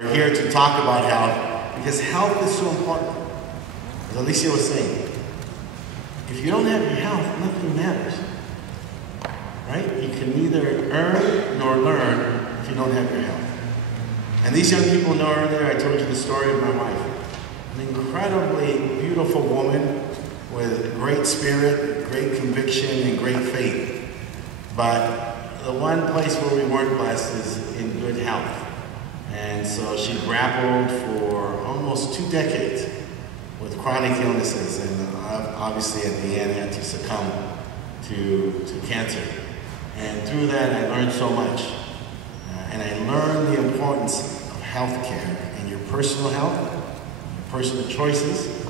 We're here to talk about health because health is so important. As Alicia was saying, if you don't have your health, nothing matters. Right? You can neither earn nor learn if you don't have your health. And these young people know earlier, I told you the story of my wife. An incredibly beautiful woman with great spirit, great conviction, and great faith. But the one place where we weren't blessed is in good health. And so she grappled for almost 2 decades with chronic illnesses, and obviously at the end had to succumb to cancer. And through that I learned so much. And I learned the importance of health care and your personal health, your personal choices,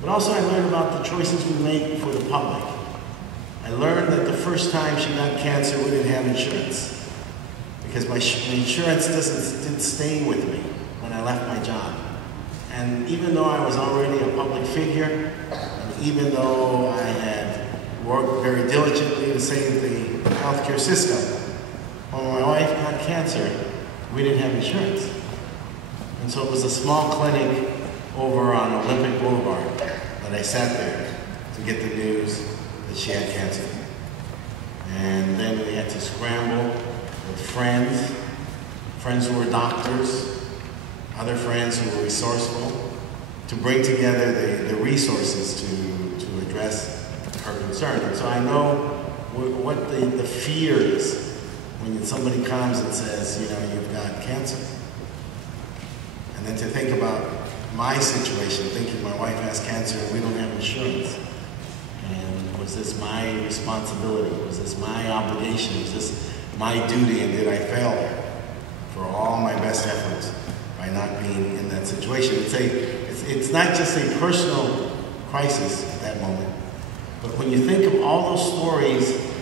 but also I learned about the choices we make for the public. I learned that the first time she got cancer, we didn't have insurance, because my insurance didn't stay with me when I left my job. And even though I was already a public figure, and even though I had worked very diligently to save the healthcare system, when my wife got cancer, we didn't have insurance. And so it was a small clinic over on Olympic Boulevard that I sat there to get the news that she had cancer. And then we had to scramble with friends who were doctors, other friends who were resourceful, to bring together the resources to address her concern. And so I know what the fear is when somebody comes and says, you know, you've got cancer. And then to think about my situation, thinking my wife has cancer and we don't have insurance. And was this my responsibility? Was this my obligation? Was this my duty, and did I fail her for all my best efforts by not being in that situation? It's not just a personal crisis at that moment, but when you think of all those stories,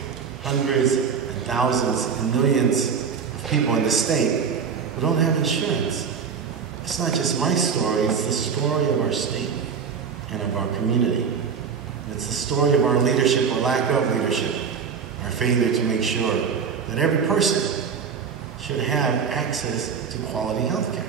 hundreds and thousands and millions of people in the state who don't have insurance, it's not just my story, it's the story of our state and of our community. It's the story of our leadership or lack of leadership, our failure to make sure that every person should have access to quality health care.